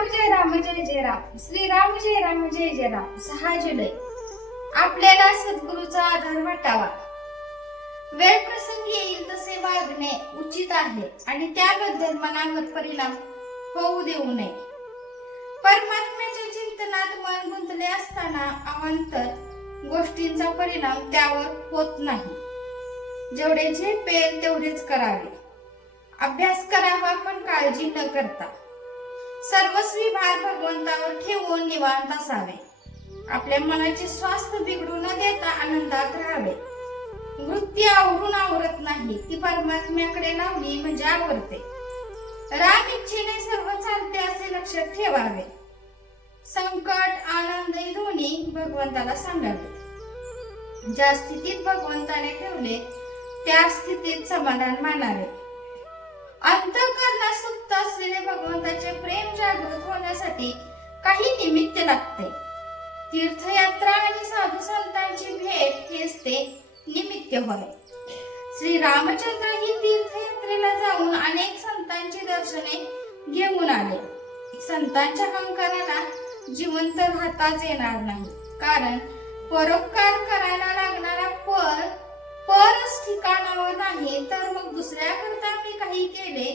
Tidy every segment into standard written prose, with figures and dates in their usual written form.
जय जय राम श्रीराम जय जय राम 6 जुलै आपल्याला सद्गुरूचा आधार वाटावा. वेळ प्रसंगी येईल तसे वागणे उचित आहे आणि त्याबद्दल मनावर परिणाम होऊ देऊ नये. परमात्म्याच्या चिंतनात मन गुंतले असताना अवांतर गोष्टींचा परिणाम त्यावर होत नाही. जेवढे झेपेल तेवढेच करावे. अभ्यास करावा पण काळजी न करता. सर्वस्वी भार भगवंतावर ठेवून निवांत असावे. आपल्या मनाचे स्वास्थ्य बिघडू न देता आनंदात राहावे. वृत्ती आवरून आवरत नाही, ती परमात्म्याकडे लावली म्हणजे आवरते. राम इच्छेने सर्व चालते असे लक्षात ठेवावे. संकट आनंद दोन्ही भगवंताला सांगावे. ज्या स्थितीत भगवंताने ठेवले त्या स्थितीत समाधान मानावे. अंतःकरणात सुप्त असलेले भगवंताचे प्रेम जागृत होण्यासाठी काही निमित्त लागते. तीर्थयात्रा आणि साधू संतांची भेट हेच ते निमित्त होय. श्री रामचंद्र ही तीर्थयात्रेला जाऊन अनेक संतांची दर्शने घेऊन आले. संतांच्या अहंकाराला जिवंत राहताच येणार नाही, कारण परोपकार करायला लागणारा परच ठिकाणावर नाही तर मग दुसऱ्याकरता मी काही केले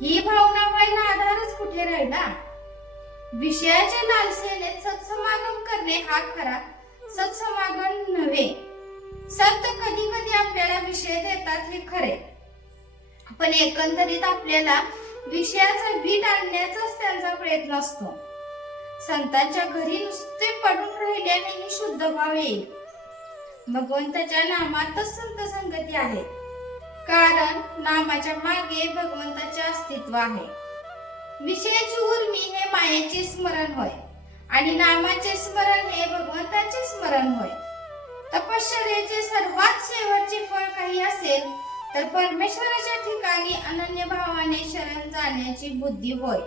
ही भावना व्हायला आधारच कुठे राहिला. विषयाच्या लालसेने सत्समागम करणे हा खरा सत्समागम नव्हे. संत कधी कधी आपल्याला विषय देतात हे खरे, पण एकंदरीत आपल्याला विषयाचा वीट आणण्याचाच त्यांचा प्रयत्न असतो. संतांच्या घरी नुसते पडून राहिल्यानेही शुद्ध भाव येईल. भगवंताच्या नामातच संत संगती आहे, कारण नामाच्या मागे भगवंताचे अस्तित्व आहे. विषयाची उर्मी हे मायेचे स्मरण होय आणि नामाचे स्मरण हे भगवंताचे स्मरण होय. तपश्चर्याचे सर्वात शेवटचे फळ काही असेल तर परमेश्वराच्या ठिकाणी अनन्य भावाने शरण जाण्याची बुद्धी होय.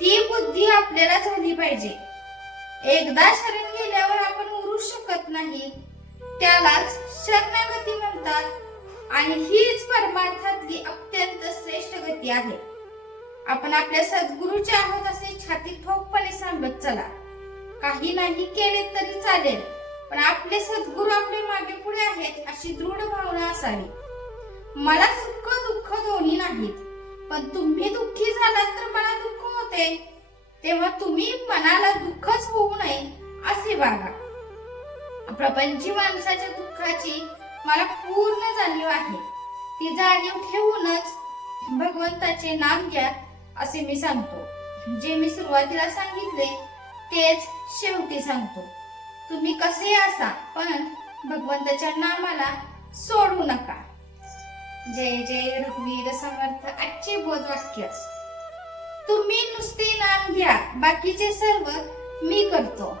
ती बुद्धी आपल्याला झाली पाहिजे. एकदा शरण गेल्यावर आपण उरू शकत नाही, त्यालाच शरणागती म्हणतात आणि हीच परमार्थातली अत्यंत श्रेष्ठ गती आहे. आपण आपल्या सद्गुरूचे आहोत असे छाती ठोकपणे सांगत चला. काही नाही केले तरी चालेल, पण आपले सद्गुरू आपले मागे पुढे आहेत अशी दृढ भावना असावी. मला सुख दुःख दोन्ही नाहीत, पण तुम्ही दुःखी झालात तर मला दुःख होते, तेव्हा तुम्ही मनाला दुःखच होऊ नये असे वागा. प्रपंची माणसाच्या दुःखाची मला पूर्ण जाणीव आहे. ती जाणीव ठेवूनच भगवंताचे नाम घ्या असे मी सांगतो. जे मी सुरुवातीला सांगितले तेच शेवटी सांगतो. तुम्ही कसे असा पण भगवंताच्या नामाला सोडू नका. जय जय रघुवीर समर्थ. आजचे बोधवाक्य. तुम्ही नुसते नाम घ्या, बाकीचे सर्व मी करतो.